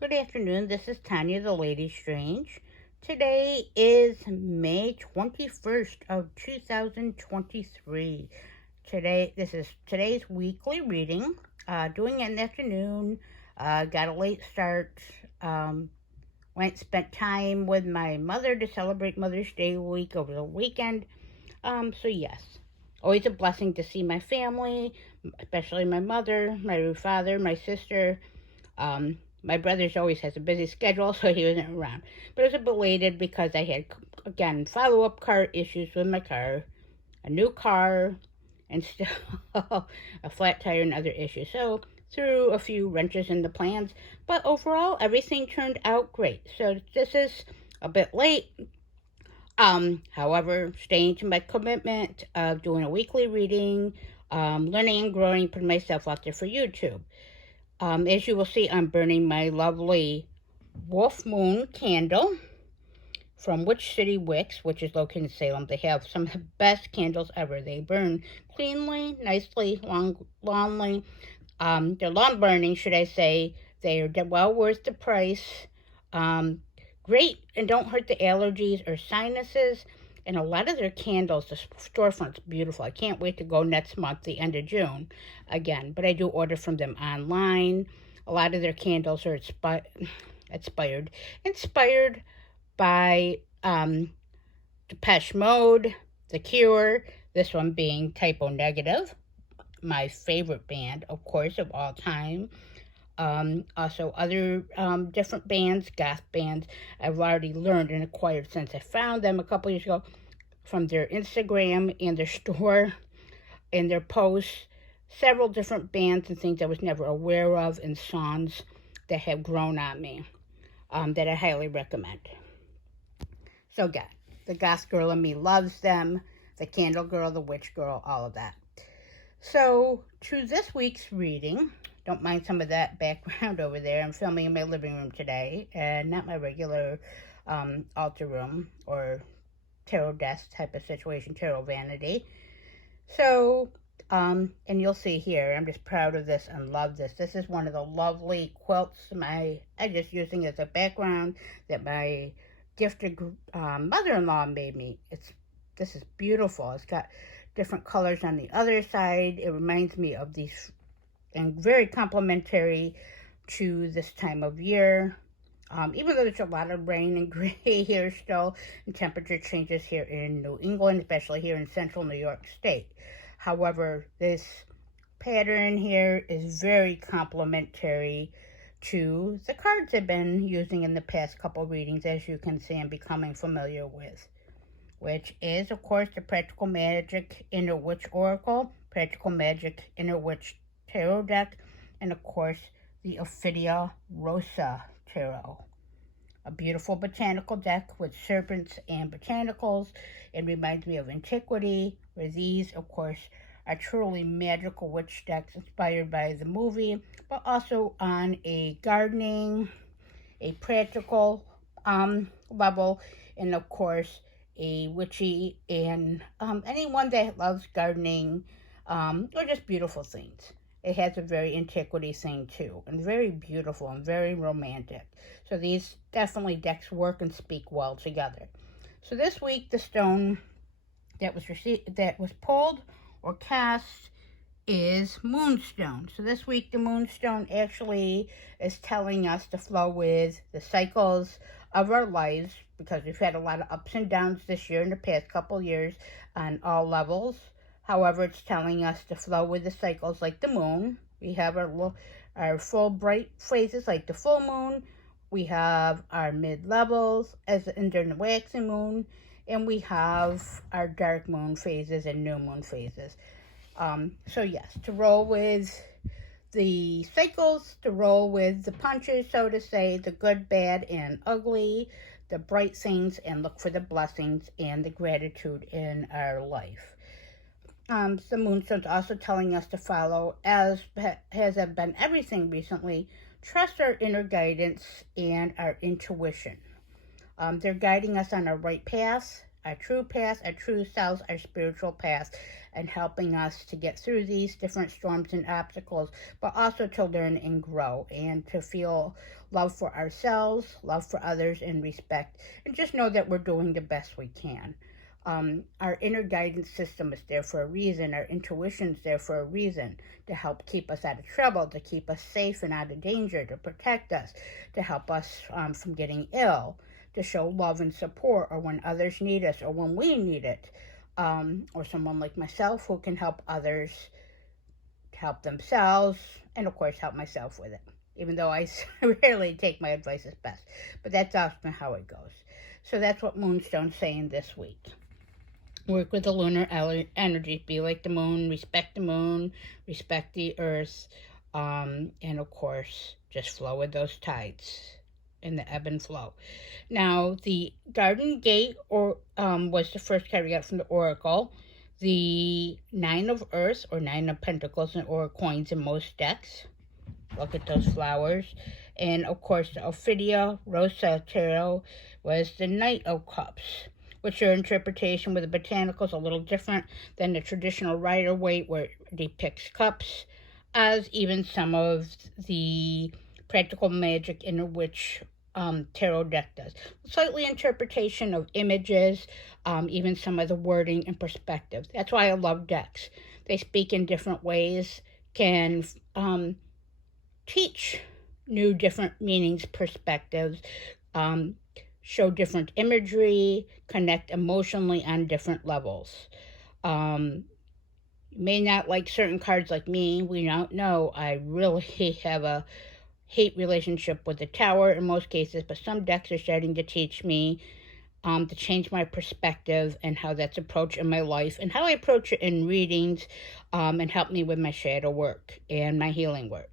Good afternoon. This is Tanya the Lady Strange. Today is May 21st of 2023. This is today's weekly reading. Doing it in the afternoon. Got a late start. Um, spent time with my mother to celebrate Mother's Day week over the weekend. So yes, always a blessing to see my family, especially my mother, my father, my sister. My brother's always has a busy schedule, so he wasn't around. But it was a belated because I had, again, follow up car issues with my car, a new car, and still a flat tire and other issues. So threw a few wrenches in the plans, but overall everything turned out great. So this is a bit late. However, staying to my commitment of doing a weekly reading, learning and growing, putting myself out there for YouTube. As you will see, I'm burning my lovely Wolf Moon candle from Witch City Wicks, which is located in Salem. They have some of the best candles ever. They burn cleanly, nicely, longly. They're long burning, should I say. They are well worth the price. Um, Great, and don't hurt the allergies or sinuses. And a lot of their candles, the storefront's beautiful. I can't wait to go next month, the end of June, again. But I do order from them online. A lot of their candles are inspired by Depeche Mode, The Cure. This one being Type O Negative, my favorite band, of course, of all time. Also, other different bands, goth bands, I've already learned and acquired since I found them a couple years ago from their Instagram and their store and their posts. Several different bands and things I was never aware of and songs that have grown on me that I highly recommend. So, again, the goth girl in me loves them, the candle girl, the witch girl, all of that. So, to this week's reading, don't mind some of that background over there. I'm filming in my living room today, and not my regular altar room or tarot desk type of situation, tarot vanity. So, and you'll see here, I'm just proud of this and love this. This is one of the lovely quilts I just using as a background that my gifted mother-in-law made me. This is beautiful. It's got different colors on the other side. It reminds me of these, and very complimentary to this time of year. Even though there's a lot of rain and gray here still, and temperature changes here in New England, especially here in central New York State. However, this pattern here is very complimentary to the cards I've been using in the past couple readings, as you can see I'm becoming familiar with, which is, of course, the Practical Magic Inner Witch Oracle, Practical Magic Inner Witch Tarot deck, and, of course, the Ophidia Rosa Tarot. A beautiful botanical deck with serpents and botanicals. It reminds me of antiquity, where these, of course, are truly magical witch decks inspired by the movie, but also on a gardening, a practical level, and, of course, a witchy, and anyone that loves gardening or just beautiful things. It has a very antiquity thing too, and very beautiful and very romantic. So these definitely decks work and speak well together. So this week, the stone that was pulled or cast is Moonstone. So this week, the Moonstone actually is telling us to flow with the cycles of our lives, because we've had a lot of ups and downs this year and the past couple years on all levels. However, it's telling us to flow with the cycles like the moon. We have our full bright phases like the full moon. We have our mid-levels as during the waxing moon. And we have our dark moon phases and new moon phases. So yes, to roll with the cycles, to roll with the punches, so to say, the good, bad, and ugly, the bright things, and look for the blessings and the gratitude in our life. The Moonstone's also telling us to follow, as has been everything recently, trust our inner guidance and our intuition. They're guiding us on our right path, our true selves, our spiritual path, and helping us to get through these different storms and obstacles, but also to learn and grow and to feel love for ourselves, love for others, and respect, and just know that we're doing the best we can. Our inner guidance system is there for a reason. Our intuition's there for a reason, to help keep us out of trouble, to keep us safe and out of danger, to protect us, to help us from getting ill, to show love and support, or when others need us, or when we need it, or someone like myself who can help others help themselves, and of course help myself with it, even though I rarely take my advice as best, but that's often how it goes. So that's what Moonstone's saying this week. Work with the lunar energy. Be like the moon. Respect the moon. Respect the earth. And of course, just flow with those tides in the ebb and flow. Now, the Garden Gate was the first card we got from the Oracle. The Nine of Earth, or Nine of Pentacles, or coins in most decks. Look at those flowers. And of course, the Ophidia Rosa Tarot was the Knight of Cups, which your interpretation with the botanicals a little different than the traditional Rider-Waite, where it depicts cups, as even some of the practical magic in which tarot deck does. Slightly interpretation of images, even some of the wording and perspective. That's why I love decks. They speak in different ways, can teach new different meanings, perspectives, show different imagery, connect emotionally on different levels. You may not like certain cards like me. We don't know. I really have a hate relationship with the Tower in most cases, but some decks are starting to teach me to change my perspective and how that's approached in my life and how I approach it in readings, and help me with my shadow work and my healing work.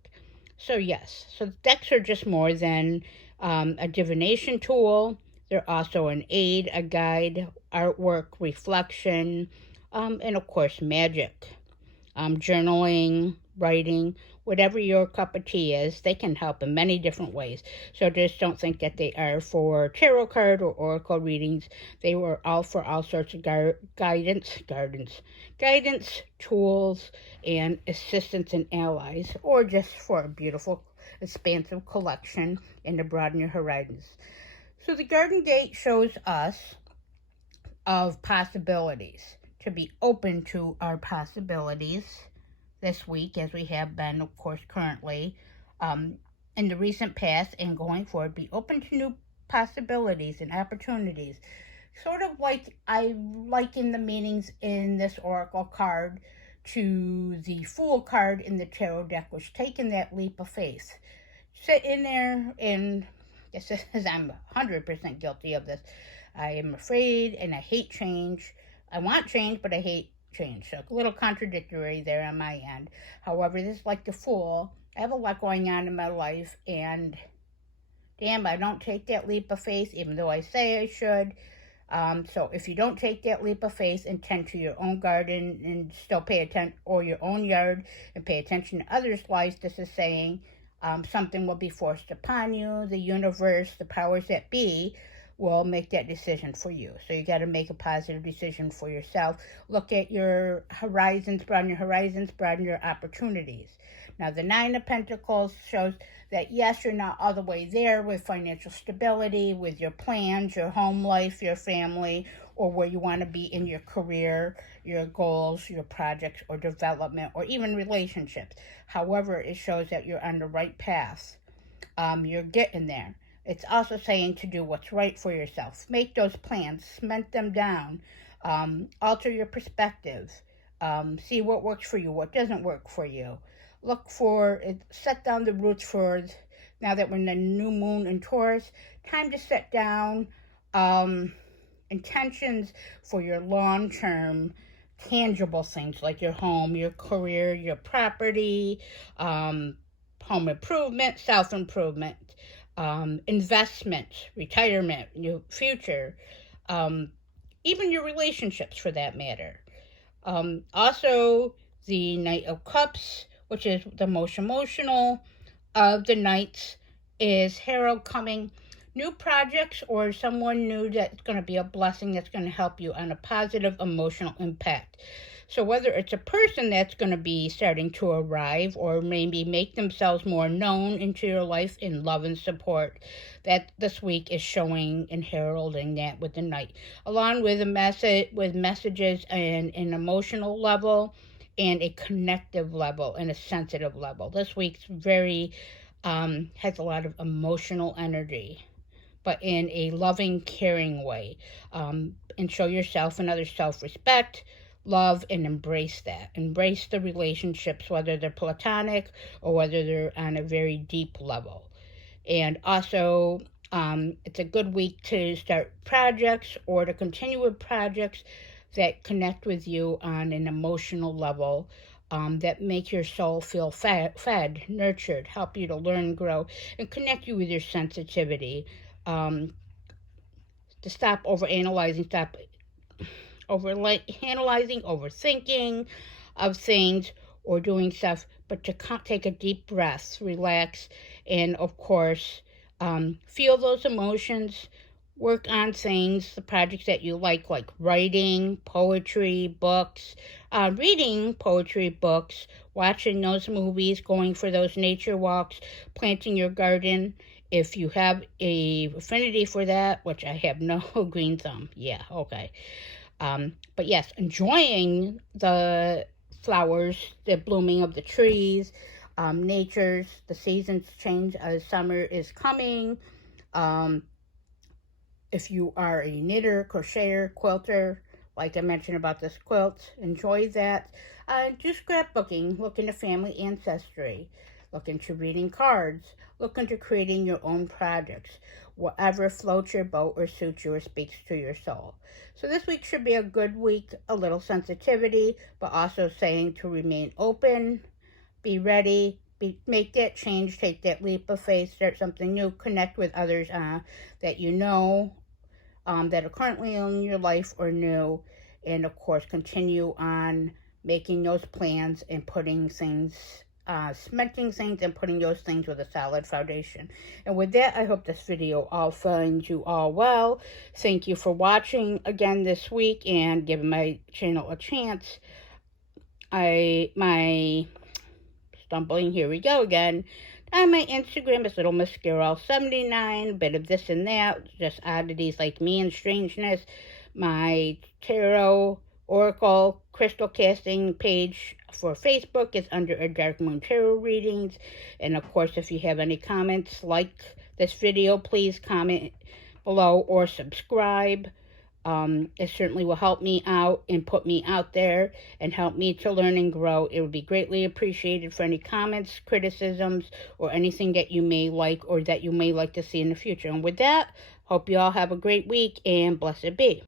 So yes, so decks are just more than a divination tool. They're also an aid, a guide, artwork, reflection, and of course magic. Journaling, writing, whatever your cup of tea is, they can help in many different ways. So just don't think that they are for tarot card or oracle readings. They were all for all sorts of guidance, tools, and assistance and allies, or just for a beautiful, expansive collection and to broaden your horizons. So the Garden Gate shows us of possibilities, to be open to our possibilities this week, as we have been, of course, currently, in the recent past and going forward. Be open to new possibilities and opportunities. Sort of like I liken the meanings in this Oracle card to the Fool card in the Tarot deck, which taking that leap of faith. Sit in there, and this is, I'm 100% guilty of this. I am afraid and I hate change. I want change, but I hate change. So a little contradictory there on my end. However, this is like the Fool. I have a lot going on in my life, and damn, I don't take that leap of faith, even though I say I should. So if you don't take that leap of faith and tend to your own garden and still pay attention, or your own yard, and pay attention to others' lives, this is saying something will be forced upon you. The universe, the powers that be, will make that decision for you. So you got to make a positive decision for yourself. Look at your horizons, broaden your opportunities. Now, the Nine of Pentacles shows that, yes, you're not all the way there with financial stability, with your plans, your home life, your family, or where you want to be in your career, your goals, your projects, or development, or even relationships. However, it shows that you're on the right path. You're getting there. It's also saying to do what's right for yourself. Make those plans, cement them down, alter your perspective, see what works for you, what doesn't work for you. Look for it, set down the roots for, now that we're in the new moon in Taurus, time to set down intentions for your long-term tangible things like your home, your career, your property, home improvement, self-improvement, investment, retirement, your future, even your relationships for that matter. Also, the Knight of Cups, which is the most emotional of the Knights, is Herald coming. New projects or someone new that's going to be a blessing, that's going to help you on a positive emotional impact. So whether it's a person that's going to be starting to arrive or maybe make themselves more known into your life in love and support, that this week is showing and heralding that with the Knight, along with a message, with messages and an emotional level and a connective level and a sensitive level. This week's very has a lot of emotional energy, but in a loving, caring way. And show yourself and others self respect, love, and embrace that. Embrace the relationships, whether they're platonic or whether they're on a very deep level. And also, it's a good week to start projects or to continue with projects that connect with you on an emotional level. That make your soul feel fed, nurtured, help you to learn, grow, and connect you with your sensitivity. Um, to stop overanalyzing, stop analyzing, overthinking of things or doing stuff, but to take a deep breath, relax, and of course, feel those emotions. Work on things, the projects that you like writing, poetry, books, reading poetry, books, watching those movies, going for those nature walks, planting your garden. If you have a affinity for that, which I have no green thumb, yeah, okay. But yes, enjoying the flowers, the blooming of the trees, the seasons change as summer is coming. Um, if you are a knitter, crocheter, quilter, like I mentioned about this quilt, enjoy that. Do scrapbooking, look into family ancestry, look into reading cards, look into creating your own projects, whatever floats your boat or suits you or speaks to your soul. So this week should be a good week, a little sensitivity, but also saying to remain open, be ready, make that change, take that leap of faith, start something new, connect with others that you know that are currently in your life or new, and of course continue on making those plans and putting things, cementing things and putting those things with a solid foundation. And with that, I hope this video all finds you all well. Thank you for watching again this week and giving my channel a chance. My stumbling, here we go again. On my Instagram is Little Miss Girl 79, a bit of this and that, just oddities like me and strangeness. My tarot, oracle, crystal casting page for Facebook is under a Dark Moon Tarot Readings. And of course, if you have any comments, like this video, please comment below or subscribe. It certainly will help me out and put me out there and help me to learn and grow. It would be greatly appreciated for any comments, criticisms, or anything that you may like or that you may like to see in the future. And with that, hope you all have a great week and blessed be.